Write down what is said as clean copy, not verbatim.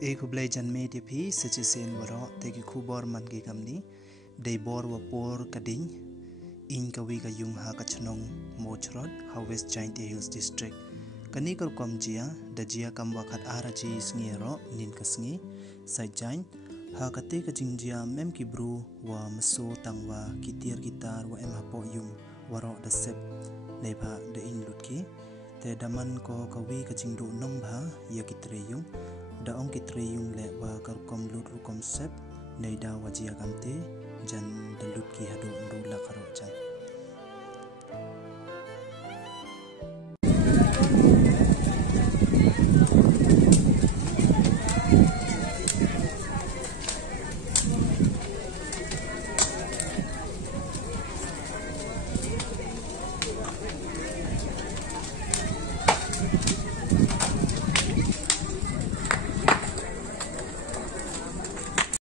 Ego belajan media pi secisen waro tegi kubor man gi gamni dei bor wa por kading in kawi ka yung ha kachnong mochrod ha West Giant Hills District kani kal kom jia da jia kam wakat ara ji sngi ro nin kasngi sai jain ha kate ka jingjia mem ki bru wa maso tangwa kitir gitar wa em hapo yung waro da sep leba da in lutki te daman ko kawi ka jingdu nong ba ya kitre yung da ong kitre yung le wa kar kom lut ru kom sep nei da wajia gamte jan da lutki hado nru la karo jan